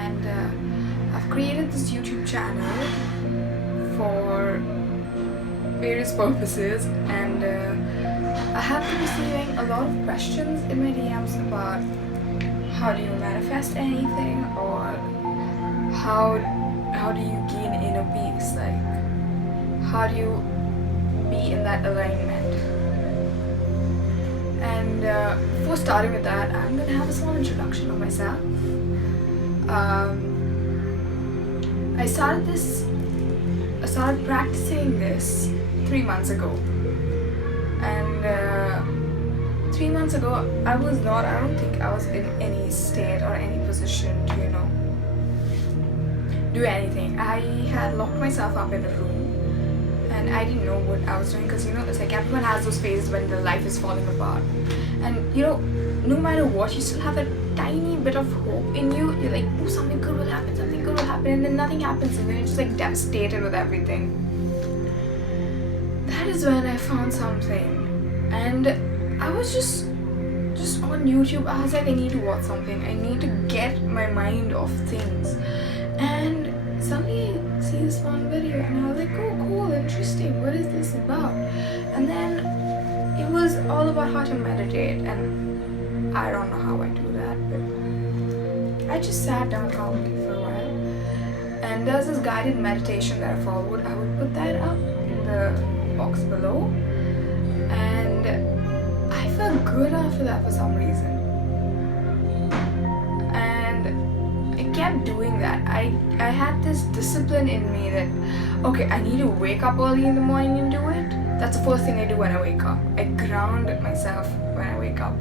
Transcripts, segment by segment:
and I've created this YouTube channel for various purposes, and I have been receiving a lot of questions in my DMs about how do you manifest anything, or how do you gain inner peace, like how do you be in that alignment. And before starting with that, I'm gonna have a small introduction of myself. I started practicing this 3 months ago, and 3 months ago I don't think I was in any state or any position to do anything. I had locked myself up in a room and I didn't know what I was doing, because it's like everyone has those phases when their life is falling apart, and no matter what, you still have a tiny bit of hope in you. You're like, oh, something good will happen, and then nothing happens, and then you're just like devastated with everything. That is when I found something, and I was just on YouTube. I was like, I need to watch something, I need to get my mind off things, and suddenly I see this one video and I was like, oh cool, interesting, what is this about? And then it was all about how to meditate, and I don't know how I do that, but I just sat down calmly for a while, and there's this guided meditation that I followed. I would put that up in the box below, and I felt good after that for some reason, and I kept doing that. I had this discipline in me that, okay, I need to wake up early in the morning and do it. That's the first thing I do when I wake up. I ground myself when I wake up.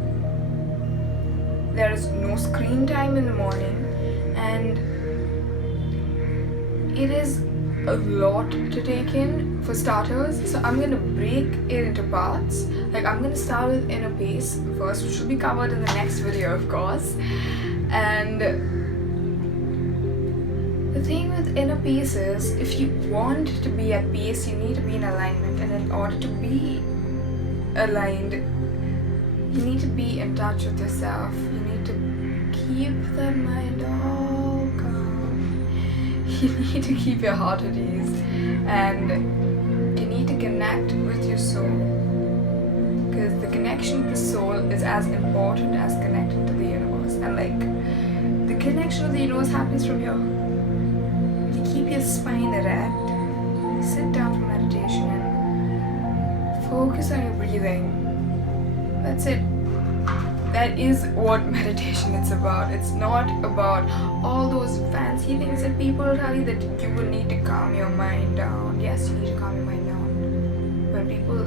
There is no screen time in the morning, and it is a lot to take in for starters. So I'm going to break it into parts. Like, I'm going to start with inner peace first, which will be covered in the next video, of course. And the thing with inner peace is, if you want to be at peace, you need to be in alignment. And in order to be aligned, you need to be in touch with yourself. You need to keep the mind all calm. You need to keep your heart at ease. And you need to connect with your soul. Because the connection with the soul is as important as connecting to the universe. And like, the connection with the universe happens from here. Keep your spine erect, sit down for meditation, and focus on your breathing. That's it. That is what meditation is about. It's not about all those fancy things that people tell you that you will need to calm your mind down. Yes, you need to calm your mind down.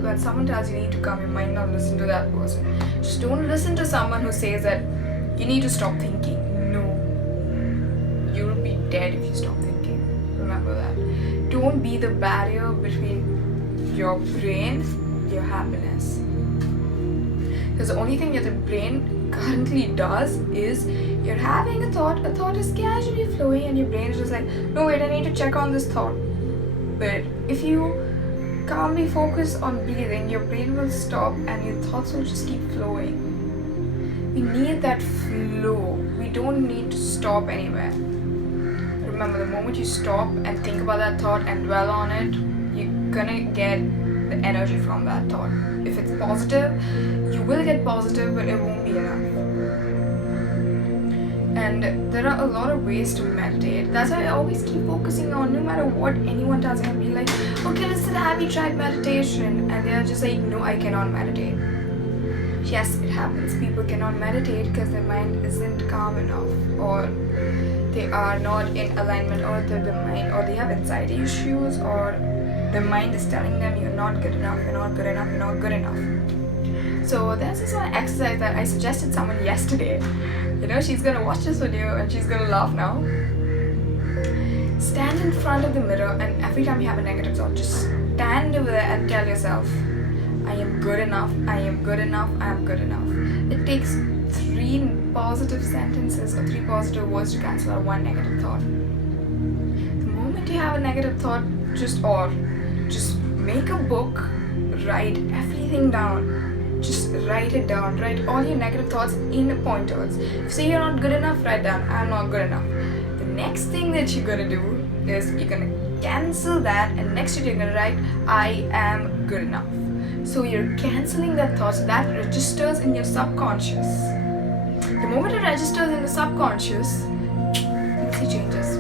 When someone tells you need to calm your mind down, listen to that person. Just don't listen to someone who says that you need to stop thinking. No. You will be dead if you stop thinking. Remember that. Don't be the barrier between your brain and your happiness. Because the only thing that the brain currently does is, you're having a thought is casually flowing, and your brain is just like, no wait, I need to check on this thought. But if you calmly focus on breathing, your brain will stop and your thoughts will just keep flowing. We need that flow. We don't need to stop anywhere. Remember, the moment you stop and think about that thought and dwell on it, you're gonna get the energy from that thought. If it's positive, you will get positive, but it won't be enough. And there are a lot of ways to meditate. That's why I always keep focusing on, no matter what anyone tells me, I'll be like, okay, listen, have you tried meditation? And they're just like, no, I cannot meditate. Yes, it happens. People cannot meditate because their mind isn't calm enough, or they are not in alignment, or the mind, or they have anxiety issues, or the mind is telling them you're not good enough, you're not good enough, you're not good enough. So there's this one exercise that I suggested someone yesterday. She's gonna watch this video and she's gonna laugh now. Stand in front of the mirror, and every time you have a negative thought, just stand over there and tell yourself, I am good enough, I am good enough, I am good enough. It takes 3 positive sentences or 3 positive words to cancel out 1 negative thought. The moment you have a negative thought, just make a book, write everything down. Just write it down. Write all your negative thoughts in pointers. If say you're not good enough, write down, I'm not good enough. The next thing that you're gonna do is you're gonna cancel that, and next you're gonna write, I am good enough. So you're canceling that thought, so that registers in your subconscious. The moment it registers in the subconscious, you'll see changes.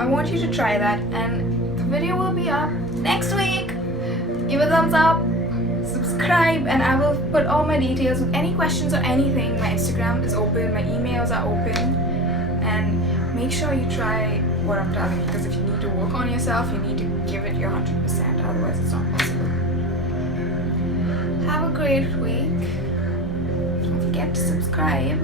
I want you to try that, and the video will be up next week. Give a thumbs up, subscribe, and I will put all my details. Any questions or anything, my Instagram is open, my emails are open, and make sure you try what I'm telling you, because if you need to work on yourself, you need to give it your 100%, otherwise it's not possible. Have a great week. Don't forget to subscribe.